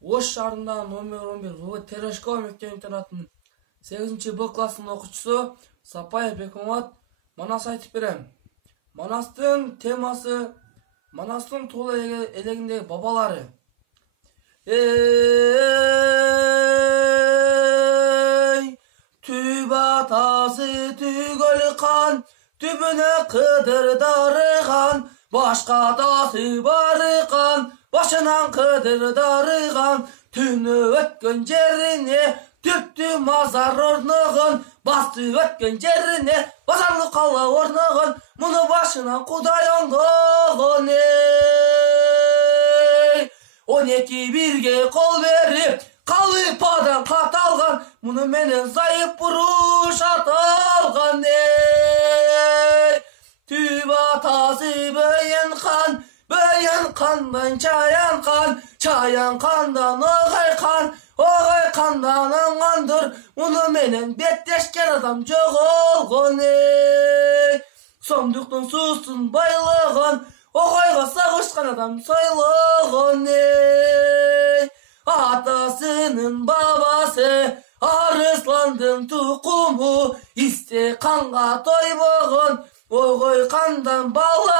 Ош шаарында номер 11 ВВ Терешкова мектеп-интернатынын 8-Б классынын окуучусу Сапаев Бекмамат Манас айтып берем. Манастын темасы Манастын туулу элегиндеги бабалары. Түб атасы түгөл кан, түбүнө кыдыр дарыган, башка атасы барыган, башынан кыдыр дарыган, түнү өткөн жерине түптү мазар орногон, басты өткөн жерине базарлы кала орногон, муну башынан Кудай оңдогон. 12 бирге кол берип, калыпадан каталган, муну менен зайып буруш аталган. Түб атасы бөйөн кандан чаян кандан огай кандан аңгандыр, муну менен беттешкен адам жоголгон. Сомдуктун суусун байлаган, огайга сагышкан адам сойлогон. Атасынын бабасы Арысландын тукуму, исте канга тойбогон, ойгой кандан бала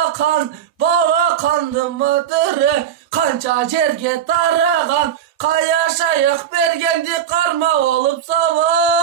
кандын мытыры, канча жерге тараган, кая шаяк бергенди карма болуп сабан.